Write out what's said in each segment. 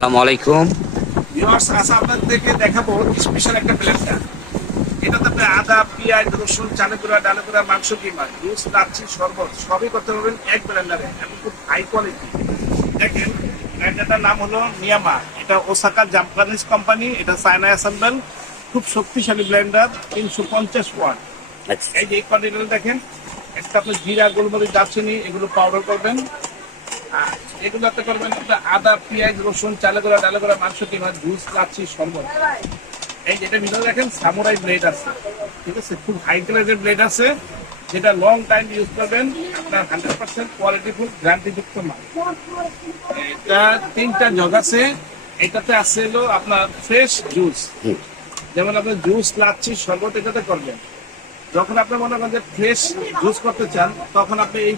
আসসালামু আলাইকুম। ভিউয়ার্স আজ আপনাদেরকে দেখাবো স্পেশাল একটা ব্লেন্ডার এটাতে আপনি আদা পেঁয়াজ রসুন চালে গুঁড়া ডালে গুঁড়া মাংস কিমা জুস লাচ্ছি শরবত সবই করতে পারবেন এক ব্লেন্ডারে এবং খুব হাই কোয়ালিটি দেখেন ব্লেন্ডারটার নাম হলো নিয়ামা এটা ওসাকা জাপানিজ কোম্পানি এটা চায়না অ্যাসেম্বল খুব শক্তিশালী ব্লেন্ডার তিনশো পঞ্চাশ ওয়াট আচ্ছা এই যে এই কোয়ান্টিটিটা দেখেন একটা আপনি জিরা গোলমরিচ দারচিনি এগুলো পাউডার করবেন। এগুলোতে করবেন আদা, পেঁয়াজ, রসুন চালে গোড়া ডালে গোড়া মাংস কিমা জুস, লাচ্ছি শরবত এই যেটা ভিতরে দেখেন, সামুরাই ব্লেড আছে। ঠিক আছে? খুব হাই গ্রেডের ব্লেড আছে, যেটা লং টাইম ইউজ করবেন। আপনার হান্ড্রেড পার্সেন্ট কোয়ালিটিফুল গ্যারান্টিযুক্ত মাল। এটা তিনটা জগ আছে। এটাতে আছে হলো আপনার ফ্রেশ জুস যেমন আপনার জুস লাচ্ছি, শরবত এটাতে করবেন। যখন আপনি মনে করেন যে ফ্রেশ জুস করতে চান, তখন আপনি এই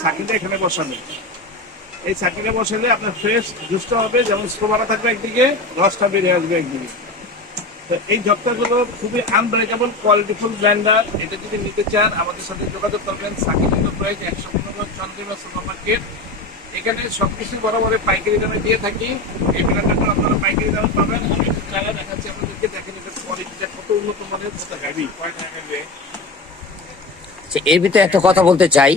সাকিটা এখানে বসাবেন। এই সাকিটা বসালে আপনার ফ্রেশ জুসটা হবে, যেমন স্টোভারা থাকবে একদিকে, রসটা বেরিয়ে আসবে একদিকে। তো এই জগটাগুলো খুবই আনব্রেকেবল কোয়ালিটিফুল ব্র্যান্ডার এটা যদি নিতে চান, আমাদের সাথে যোগাযোগ করবেন। সাকিট প্রাইস একশো পনেরো চন্দ্রিমা সুপার মার্কেট এখানে সবকিছু বরাবর পাইকারি দামে দিয়ে থাকি। এই ব্র্যান্ডটা আপনারা পাইকারি দামে পাবেন। আমি একটু জায়গা দেখাচ্ছি আপনাদেরকে, দেখেন এটা কোয়ালিটিটা কত উন্নত মানের, কত হেভি এর ভিতরে একটা কথা বলতে চাই।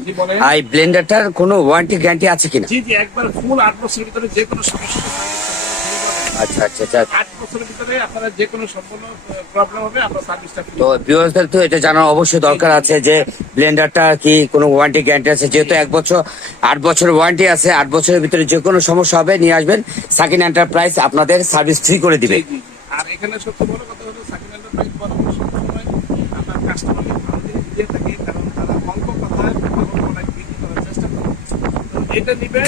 এই ব্লেন্ডারটার কোনো ওয়ারেন্টি গ্যারান্টি আছে কিনা? জি জি একবার ফুল আট বছরের ভিতরে যে কোনো সমস্যা আচ্ছা আচ্ছা আচ্ছা। আট বছরের ভিতরে আপনারা যে কোনো সম্পূর্ণ প্রবলেম হবে আমরা সার্ভিসটা তো ভিউয়ার্সদের তো এটা জানার অবশ্যই দরকার আছে যে ব্লেন্ডারটা কি কোনো ওয়ারেন্টি গ্যারান্টি আছে? যেহেতু এক বছর আট বছর ওয়ারেন্টি আছে আট বছরের ভিতরে যে কোনো সমস্যা হবে নিয়ে আসবেন। সাকিন এন্টারপ্রাইজ আপনাদের সার্ভিস ফ্রি করে দিবে। আর এখানে সবচেয়ে বড় কথা হলো সাকিব এন্টারপ্রাইজ সবসময় আমরা কাস্টমারকে ভালো দিয়ে থাকি এটা নিবে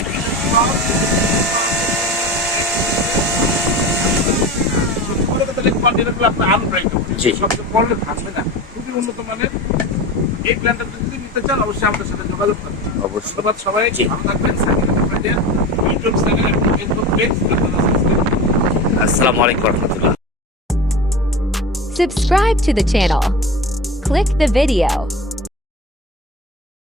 জি। সবচেয়ে পড়লে থাকবে না খুবই উন্নত মানের এই প্ল্যানটা যদি নিতে চান অবশ্যই আমাদের সাথে যোগাযোগ করবেন অবশ্যই ধন্যবাদ সবাই। ভালো থাকবেন ইউটিউব চ্যানেল এবং ফেসবুক পেজ আসসালামু আলাইকুম রহমতুল্লাহ Subscribe to the channel. Click the video.